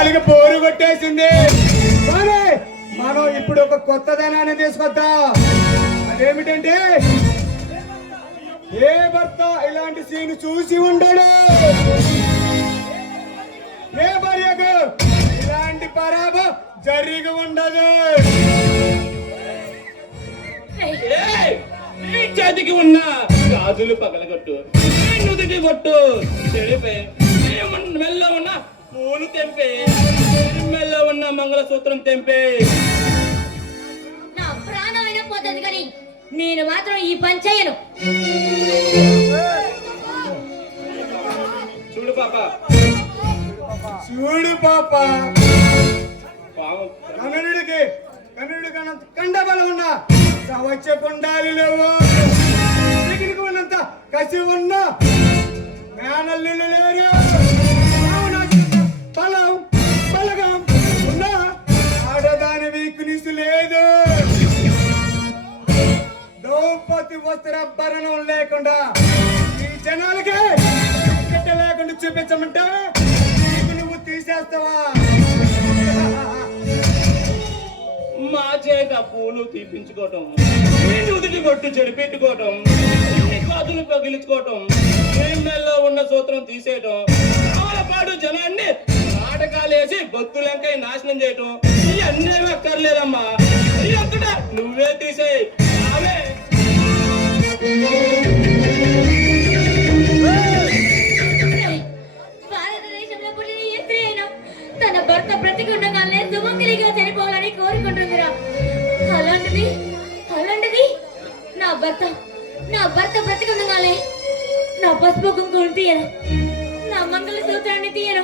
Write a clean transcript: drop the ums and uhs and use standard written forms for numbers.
జనాలకి పోరు కొట్టేసింది. కానీ మనం ఇప్పుడు ఒక కొత్తదనాన్ని తీసుకొద్దాం. అదేమిటంటే ఏ భర్త ఇలాంటి సీన్ చూసి ఉండడు, ఏ భార్యకు ఇలాంటి పరాభం జరిగి ఉండదు. నీ చేతికి ఉన్న గాజులు పగలగొట్టు, నుదుటి బొట్టు చెడిపే, మెల్ల ఉన్న పూలు తెంపే, మెల్ల ఉన్న మంగళసూత్రం తెంపే. నా ప్రాణం అయినా పోతుంది కానీ నేను మాత్రం ఈ పని చేయను. చూడు పాప, చూడు పాప, కన్నుడికి కండబలం ఉన్నా వచ్చే కొండాలి లేవు, దగ్గరికి ఉన్నంత కసి ఉన్నా మేనల్లు లేరు, బలం బలగం ఉన్నా ఆడదాని వీక్నెస్ లేదు. ద్రౌపది వస్త్రాభరణం లేకుండా ఈ జనాలకి లేకుండా చూపించమంటే నువ్వు తీసేస్తావా? మా చేత పూలు తీపించుకోవటం, నుదుటి బొట్టు చెడిపెట్టుకోవటం, గాజులు పగిలించుకోవటం, మెల్లో ఉన్న సూత్రం తీసేయటం, పాడు జనాన్ని నాటకాలేసి బొత్తులంకై నాశనం చేయటం, ఇవన్నీ అక్కర్లేదమ్మా. అంతటా నువ్వే తీసేయి. భారతదేశంలో పుట్టిన ఏ స్త్రీ అయినా తన భర్త బ్రతికుండగానే సుమంగలిగా చనిపోవాలని కోరుకుంటుందిరా. అలాంటిది నా భర్త బ్రతికుండగానే నా పసుపు కుంకుమను తీయను, నా మంగళ సూత్రాన్ని తీయను.